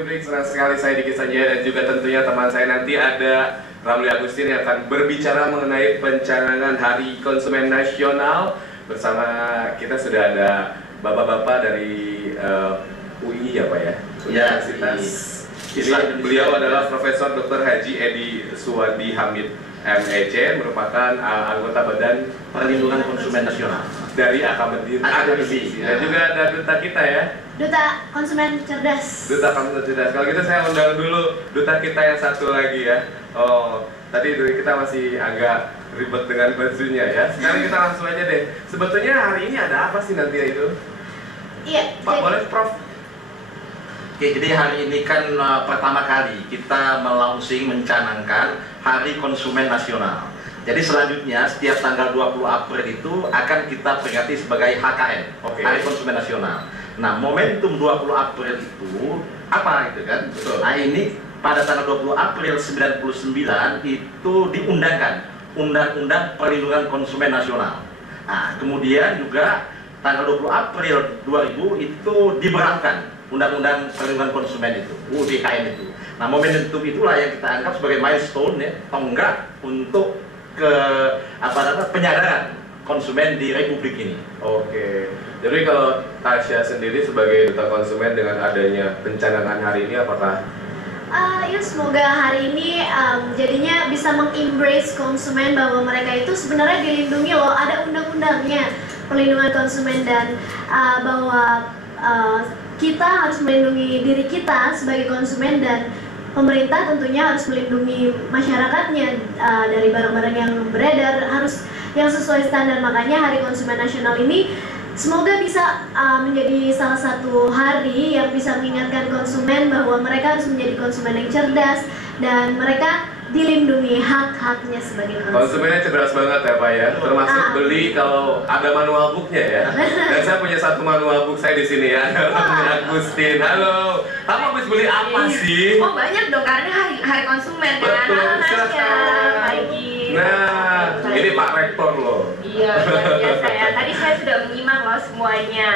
Publik, senang sekali saya Diki Sanjaya dan juga tentunya teman saya nanti ada Ramli Agustin yang akan berbicara mengenai pencanangan Hari Konsumen Nasional. Bersama kita sudah ada bapak-bapak dari UI ya Pak ya? Universitas. Ini beliau adalah Profesor Dr. Haji Edi Suwandi Hamid MEC, merupakan anggota Badan Perlindungan Konsumen Nasional dari Akademisi. Dan juga ada duta kita ya, Duta Konsumen Cerdas. Duta Konsumen Cerdas. Kalau gitu saya undang dulu duta kita yang satu lagi ya. Oh, tadi kita masih agak ribet dengan bajunya ya. Sekarang kita langsung aja deh. Sebetulnya hari ini ada apa sih nanti itu? Iya. Pak, boleh Prof? Oke, jadi hari ini kan pertama kali kita mencanangkan Hari Konsumen Nasional. Jadi selanjutnya setiap tanggal 20 April itu akan kita peringati sebagai HKN, Hari Konsumen Nasional. Nah, momentum 20 April itu apa gitu kan? Betul. Nah, ini pada tanggal 20 April 99 itu diundangkan Undang-Undang Perlindungan Konsumen Nasional. Nah, kemudian juga tanggal 20 April 2000 itu diberlakukan Undang-Undang Perlindungan Konsumen itu, UPKN itu. Nah, momentum itulah yang kita anggap sebagai milestone ya, tonggak untuk penyadaran konsumen di Republik ini. Oke. Jadi kalau Tasya sendiri sebagai duta konsumen dengan adanya pencanangan hari ini apakah? Ya semoga hari ini jadinya bisa mengembrace konsumen bahwa mereka itu sebenarnya dilindungi loh, ada undang-undangnya perlindungan konsumen dan bahwa kita harus melindungi diri kita sebagai konsumen dan pemerintah tentunya harus melindungi masyarakatnya dari barang-barang yang beredar harus yang sesuai standar. Makanya Hari Konsumen Nasional ini semoga bisa menjadi salah satu hari yang bisa mengingatkan konsumen bahwa mereka harus menjadi konsumen yang cerdas dan mereka dilindungi hak-haknya sebagai konsumen. Konsumennya cerdas banget ya Pak ya, termasuk beli kalau ada manual booknya ya. Dan saya punya satu manual book saya di sini ya, Ramli Agustin. Halo, kamu habis beli apa sih? Oh banyak dong, karena hari konsumen kan. Betul, silakan. Pagi. Nah, ini Pak Rektor loh. Iya, luar biasa ya. Tadi saya sudah menyimak loh semuanya.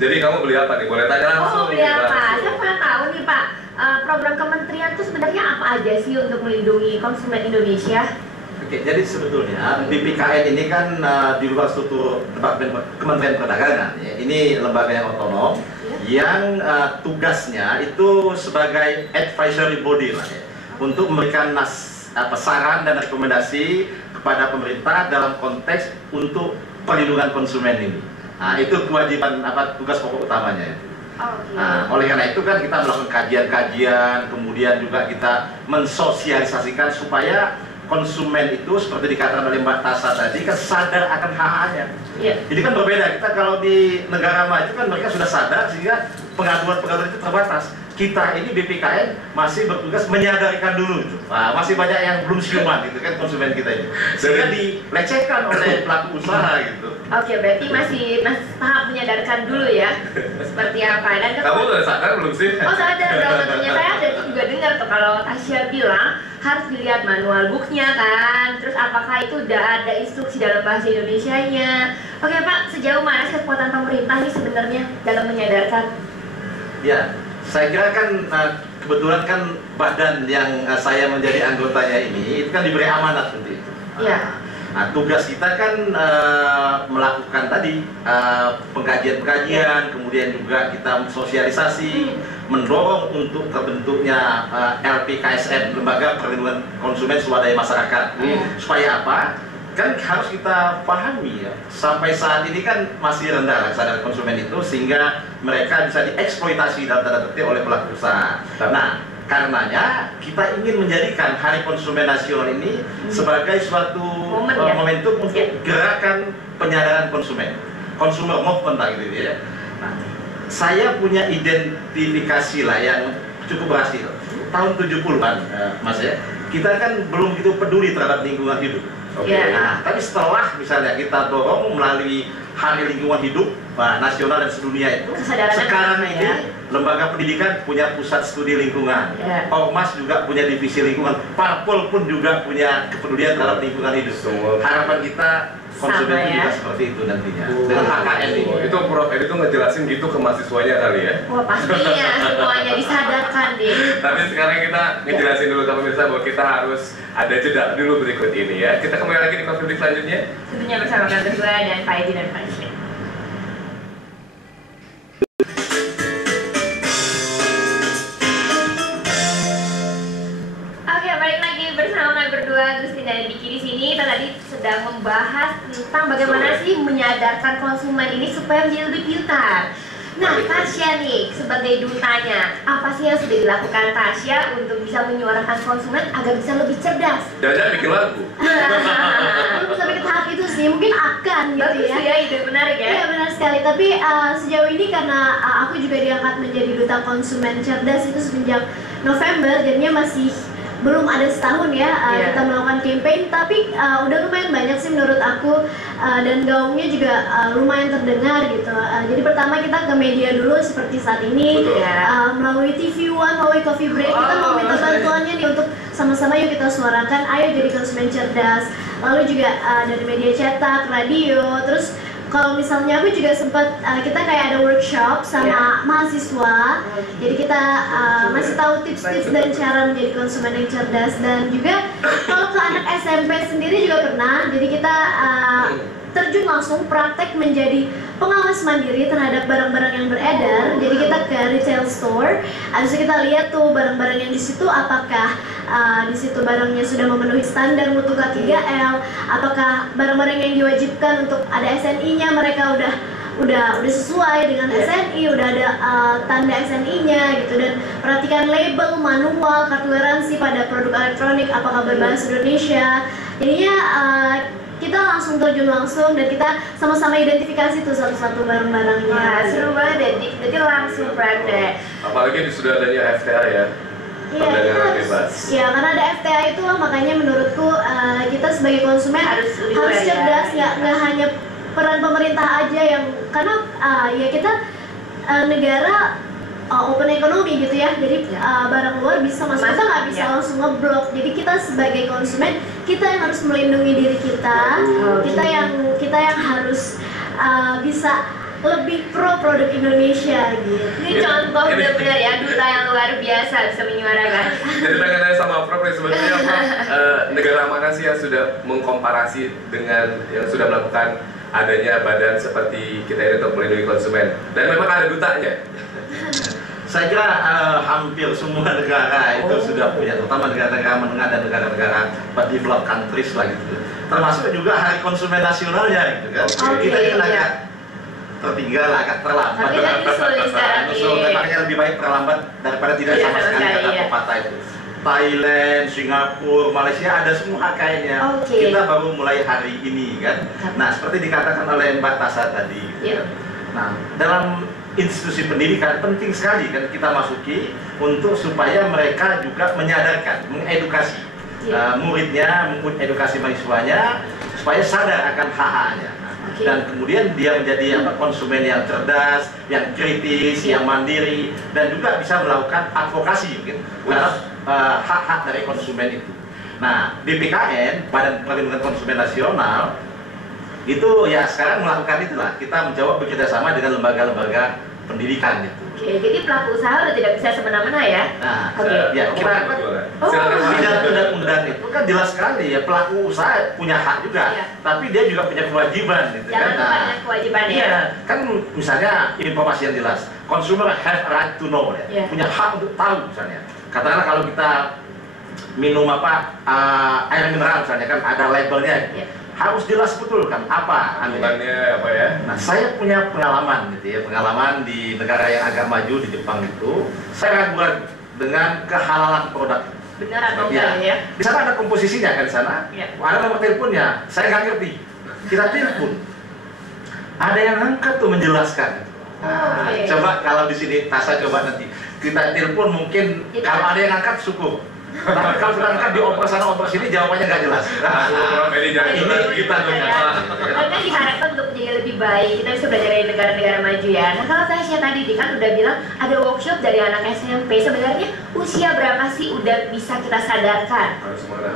Jadi kamu beli apa nih? Boleh tanya langsung. Oh, beli apa? Saya pengen tahu nih Pak, program kementerian itu sebenarnya apa aja sih untuk melindungi konsumen Indonesia? Oke, jadi sebetulnya BPKN ini kan di luar struktur Kementerian Perdagangan ya. Ini lembaga yang otonom yang tugasnya itu sebagai advisory body lah ya, untuk memberikan saran dan rekomendasi kepada pemerintah dalam konteks untuk perlindungan konsumen ini. Nah, itu kewajiban tugas pokok utamanya itu. Nah, oleh karena itu kan kita melakukan kajian-kajian, kemudian juga kita mensosialisasikan supaya konsumen itu seperti dikatakan oleh Mbak Tasa tadi kan sadar akan hak-haknya. Jadi kan berbeda, kita kalau di negara maju kan mereka sudah sadar sehingga pengaduan-pengaduan itu terbatas. Kita ini BPKN masih bertugas menyadarkan dulu itu. Nah, masih banyak yang belum siuman gitu kan konsumen kita ini. Sehingga dilecehkan oleh pelaku usaha gitu. Oke, berarti masih tahap menyadarkan dulu ya. Seperti apa? Dan Kamu udah sadar belum sih? Oh sadar dong, tentunya saya tadi juga dengar tuh kalau Tasya bilang harus dilihat manual booknya kan. Terus apakah itu udah ada instruksi dalam bahasa Indonesianya? Oke Pak, sejauh mana sih kekuatan pemerintah nih sebenarnya dalam menyadarkan? Ya, saya kira kan kebetulan kan badan yang saya menjadi anggotanya ini itu kan diberi amanat seperti itu. Iya. Nah, tugas kita kan melakukan tadi pengkajian-pengkajian, kemudian juga kita sosialisasi, mendorong untuk terbentuknya LPKSN, Lembaga Perlindungan Konsumen Swadaya Masyarakat. Supaya apa? Kan harus kita pahami ya, sampai saat ini kan masih rendah kesadaran konsumen itu sehingga mereka bisa dieksploitasi dalam tanda petik oleh pelaku usaha. Nah, karenanya kita ingin menjadikan Hari Konsumen Nasional ini sebagai suatu momentum untuk gerakan penyadaran konsumen, consumer movement gitu ya. Nah, saya punya identifikasi lah yang cukup berhasil. Tahun 70-an, Mas ya, kita kan belum begitu peduli terhadap lingkungan hidup. Nah, tapi setelah misalnya kita dorong melalui Hari Lingkungan Hidup nasional dan sedunia itu, sekarang ini lembaga pendidikan punya pusat studi lingkungan, Ormas juga punya divisi lingkungan, Parpol pun juga punya kepedulian terhadap lingkungan hidup. Harapan kita konsumen Sama itu ya. juga seperti itu nantinya dengan HKN ini. Itu Prof Edi tuh ngejelasin gitu ke mahasiswanya kali ya. Wah pastinya semuanya disadarkan deh. Tapi sekarang kita ngejelasin dulu ke pemirsa bahwa kita harus ada jeda dulu berikut ini ya. Kita kembali lagi di Coffee Break selanjutnya. Tentunya bersama kami berdua dan Pak Edi dan Pak Ismin. Oke, balik lagi bersama kami berdua, Gustin dan Diki di sini. Kita tadi sedang membahas tentang bagaimana sih menyadarkan konsumen ini supaya menjadi lebih pintar. Nah, Tasya nih sebagai dutanya, apa sih yang sudah dilakukan Tasya untuk bisa menyuarakan konsumen agar bisa lebih cerdas? Jangan bikin lagu. Belum sampai ke tahap itu sih, mungkin akan gitu Bagus ya. ya, ide menarik ya. Iya benar sekali, tapi sejauh ini karena aku juga diangkat menjadi duta konsumen cerdas itu semenjak November, jadinya masih belum ada setahun ya Iya. kita melakukan campaign, tapi udah lumayan banyak sih menurut aku, dan gaungnya juga lumayan terdengar gitu. Jadi pertama kita ke media dulu seperti saat ini. Betul. Melalui TV One, melalui Coffee Break, kita mau minta bantuannya nih untuk sama-sama yuk kita suarakan, ayo jadi konsumen cerdas. Lalu juga dari media cetak, radio, terus kalau misalnya aku juga sempat kita kayak ada workshop sama mahasiswa, jadi kita masih tahu tips-tips dan cara menjadi konsumen yang cerdas. Dan juga kalau ke anak SMP sendiri juga pernah, jadi kita terjun langsung praktek menjadi pengawas mandiri terhadap barang-barang yang beredar. Jadi kita ke retail store, habis itu kita lihat tuh barang-barang yang di situ apakah di situ barangnya sudah memenuhi standar mutu K3L, apakah barang-barang yang diwajibkan untuk ada SNI-nya mereka udah sesuai dengan SNI, udah ada tanda SNI-nya gitu. Dan perhatikan label, manual, kartu garansi pada produk elektronik apakah berbahasa Indonesia. Jadinya kita langsung terjun langsung dan kita sama-sama identifikasi tuh satu-satu barang-barangnya. Wah, seru banget ya, Dik. Jadi langsung praktek. Apalagi sudah adanya FTA ya. Iya, Perdagangan kita bebas. ya karena ada FTA itulah makanya menurutku kita sebagai konsumen Harus lebih harus belajar. cerdas, nggak hanya peran pemerintah aja yang karena ya kita negara open economy gitu ya, jadi barang luar bisa masuk, kita nggak bisa Ya. langsung ngeblok. Jadi kita sebagai konsumen kita yang harus melindungi diri kita, kita yang harus bisa lebih pro produk Indonesia gitu. Ini contoh benar-benar ya, duta yang luar biasa bisa menyuarakan. Jadi pengen nanya sama Prof nih, sebetulnya Prof, negara mana sih yang sudah mengkomparasi dengan yang sudah melakukan adanya badan seperti kita ini untuk melindungi konsumen, dan memang ada dutanya? Saya kira hampir semua negara itu sudah punya, terutama negara-negara menengah dan negara-negara developed countries lah gitu. Termasuk juga hari konsumen nasionalnya gitu kan. Oke, Kita kan iya. agak tertinggal, agak terlambat. Tapi kan nyusul nih sekarang Nyusul, nih. makanya lebih baik terlambat daripada tidak Iya, sama sama sekali sekali, kata iya. pepatah itu. Thailand, Singapura, Malaysia ada semua HKN-nya. Oke. Kita baru mulai hari ini kan. Nah, seperti dikatakan oleh Mbak Tasya tadi. Iya. Nah, dalam institusi pendidikan penting sekali kan kita masuki untuk supaya mereka juga menyadarkan, mengedukasi muridnya, mengedukasi mahasiswanya supaya sadar akan hak-haknya. Oke. Dan kemudian dia menjadi konsumen yang cerdas, yang kritis, yang mandiri, dan juga bisa melakukan advokasi mungkin terhadap hak-hak dari konsumen itu. Nah, BPKN, Badan Perlindungan Konsumen Nasional, itu ya sekarang melakukan itulah, kita mencoba bekerjasama dengan lembaga-lembaga pendidikan gitu. Oke, jadi pelaku usaha udah tidak bisa semena-mena ya. Nah, Oke. ya kita Oh, di dalam undang-undang itu kan jelas sekali ya, pelaku usaha punya hak juga, Iya. tapi dia juga punya kewajiban gitu Jangan kan. lupa dengan kewajibannya. Iya, kan misalnya informasi yang jelas, consumer have a right to know ya, Iya. punya hak untuk tahu misalnya. Katakanlah kalau kita minum air mineral misalnya kan ada labelnya, Iya. harus jelas betul kan apa Kandungannya apa ya? Nah, saya punya pengalaman gitu ya, pengalaman di negara yang agak maju di Jepang itu, saya ragu dengan kehalalan produk. Benar atau enggak ya? Di sana ada komposisinya kan di sana, Iya. ada nomor teleponnya, saya nggak ngerti. Kita telepon, ada yang angkat tuh menjelaskan. Nah, Oke. coba kalau di sini Tasya coba nanti kita telepon mungkin kalau ada yang angkat syukur. Tapi kalau sudah angkat dioper sana oper sini jawabannya nggak jelas. Prof Edi jangan Ini curhat kita dong. Tapi kan diharapkan untuk menjadi lebih baik, kita bisa belajar dari negara-negara maju ya. Nah kalau Tasya tadi kan udah bilang ada workshop dari anak SMP, sebenarnya usia berapa sih udah bisa kita sadarkan? Harus mana?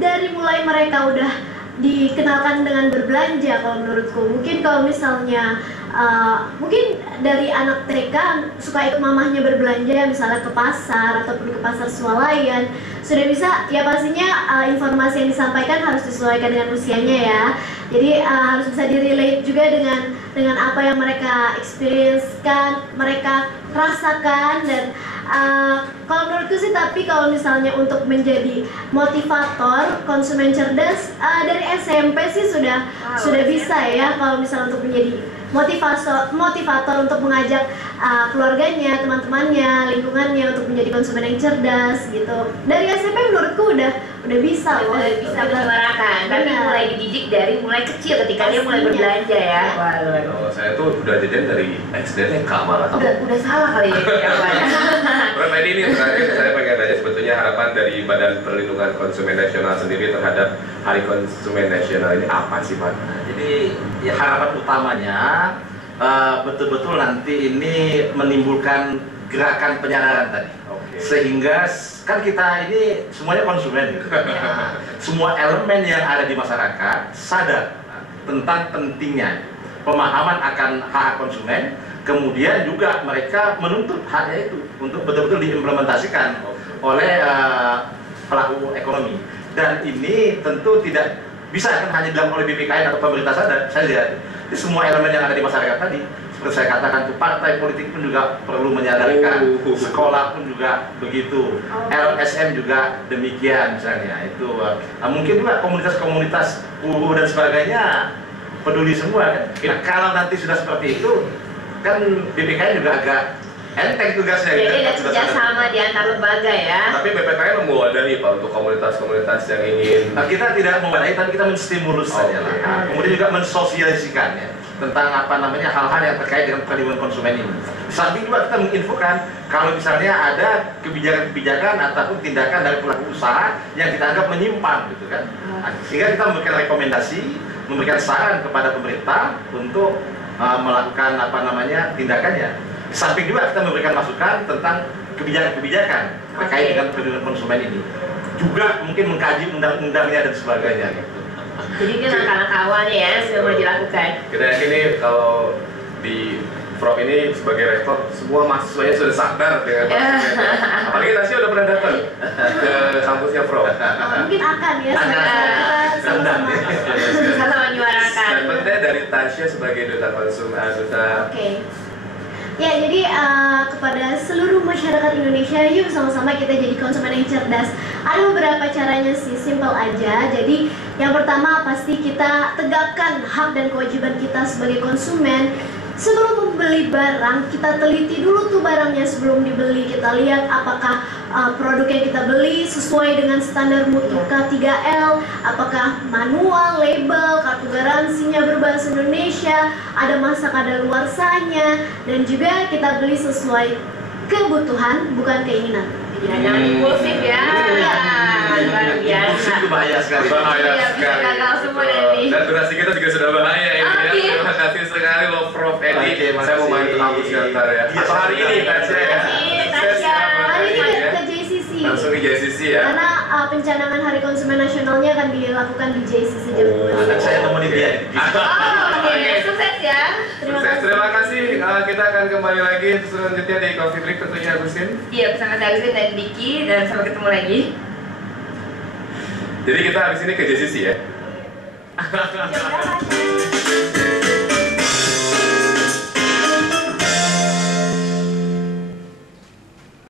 Dari mulai mereka udah dikenalkan dengan berbelanja kalau menurutku. Mungkin kalau misalnya mungkin dari anak TK suka ikut mamahnya berbelanja, misalnya ke pasar ataupun ke pasar swalayan, sudah bisa ya pastinya informasi yang disampaikan harus disesuaikan dengan usianya ya. Jadi harus bisa direlate juga dengan apa yang mereka experience-kan, mereka rasakan. Dan kalau menurutku sih, tapi kalau misalnya untuk menjadi motivator konsumen cerdas dari SMP sih sudah bisa ya. Kalau misalnya untuk menjadi motivator untuk mengajak keluarganya, teman-temannya, lingkungannya untuk menjadi konsumen yang cerdas gitu. Dari SMP menurutku udah bisa loh. Udah bisa menyuarakan, tapi mulai dididik dari mulai kecil ketika dia mulai berbelanja ya. Kalau saya tuh udah jajan dari SD TK malah. Udah salah kali ya. Prof Edi, ini terakhir saya pengen tanya sebetulnya harapan dari Badan Perlindungan Konsumen Nasional sendiri terhadap Hari Konsumen Nasional ini apa sih Pak? Jadi ya harapan utamanya betul-betul nanti ini menimbulkan gerakan penyadaran tadi. Sehingga kan kita ini semuanya konsumen gitu. Semua elemen yang ada di masyarakat sadar tentang pentingnya pemahaman akan hak konsumen, kemudian juga mereka menuntut haknya itu untuk betul-betul diimplementasikan oleh pelaku ekonomi. Dan ini tentu tidak bisa kan hanya dilakukan oleh BPKN atau pemerintah saja. Itu semua elemen yang ada di masyarakat tadi, seperti saya katakan tuh, partai politik pun juga perlu menyadarkan, sekolah pun juga begitu, LSM juga demikian misalnya. Itu mungkin juga komunitas-komunitas buruh dan sebagainya peduli semua kan. Nah, kalau nanti sudah seperti itu, kan BPKN juga agak enteng tugasnya. Jadi ada kerjasama di antar lembaga ya. Tapi BPKN mewadahi Pak untuk komunitas-komunitas yang ingin. Nah, kita tidak mewadahi, tapi kita menstimulus saja lah. Kemudian juga mensosialisasikan ya tentang apa namanya hal-hal yang terkait dengan perlindungan konsumen ini. Di samping juga kita menginfokan kalau misalnya ada kebijakan-kebijakan ataupun tindakan dari pelaku usaha yang kita anggap menyimpang gitu kan. Sehingga kita memberikan rekomendasi, memberikan saran kepada pemerintah untuk melakukan apa namanya tindakannya. Di samping juga kita memberikan masukan tentang kebijakan-kebijakan terkait dengan perlindungan konsumen ini. Juga mungkin mengkaji undang-undangnya dan sebagainya gitu. Jadi ini langkah-langkah awalnya ya sudah mulai dilakukan. Kita yakin nih kalau di Prof ini sebagai rektor, semua mahasiswanya sudah sadar dengan konsumen. Apalagi Tasya udah pernah datang ke kampusnya Prof. Mungkin akan ya, kita sama-sama menyuarakan. Dan penting dari Tasya sebagai duta konsumen, Oke. Ya, jadi kepada seluruh masyarakat Indonesia, yuk sama-sama kita jadi konsumen yang cerdas. Ada beberapa caranya sih, simple aja. Jadi yang pertama pasti kita tegakkan hak dan kewajiban kita sebagai konsumen. Sebelum membeli barang, kita teliti dulu tuh barangnya sebelum dibeli. Kita lihat apakah produk yang kita beli sesuai dengan standar mutu K3L, apakah manual, label, kartu garansinya berbahasa Indonesia, ada masa kadaluarsanya, dan juga kita beli sesuai kebutuhan, bukan keinginan. Jangan impulsif ya. Luar biasa. Impulsif itu bahaya sekali. Bahaya Iya, bisa sekali. gagal semua nanti. Dan durasi kita juga sudah bahaya ini ya. Oke. Terima kasih sekali loh Prof Edi. Saya mau main ke kampus sebentar ya. Iya, Atau hari ini Tasya ya. Sukses ya, Prof Hari ini Edi ya. ke JCC. Langsung ke JCC ya. Karena pencanangan Hari Konsumen Nasionalnya akan dilakukan di JCC jam 2. Anak saya nemenin dia. Oke, sukses ya. Terima kasih. Kita akan kembali lagi selanjutnya di Coffee Break tentunya Agustin. Iya, bersama saya Agustin dan Diki, dan sampai ketemu lagi. Jadi kita habis ini ke JCC ya. Jam berapa?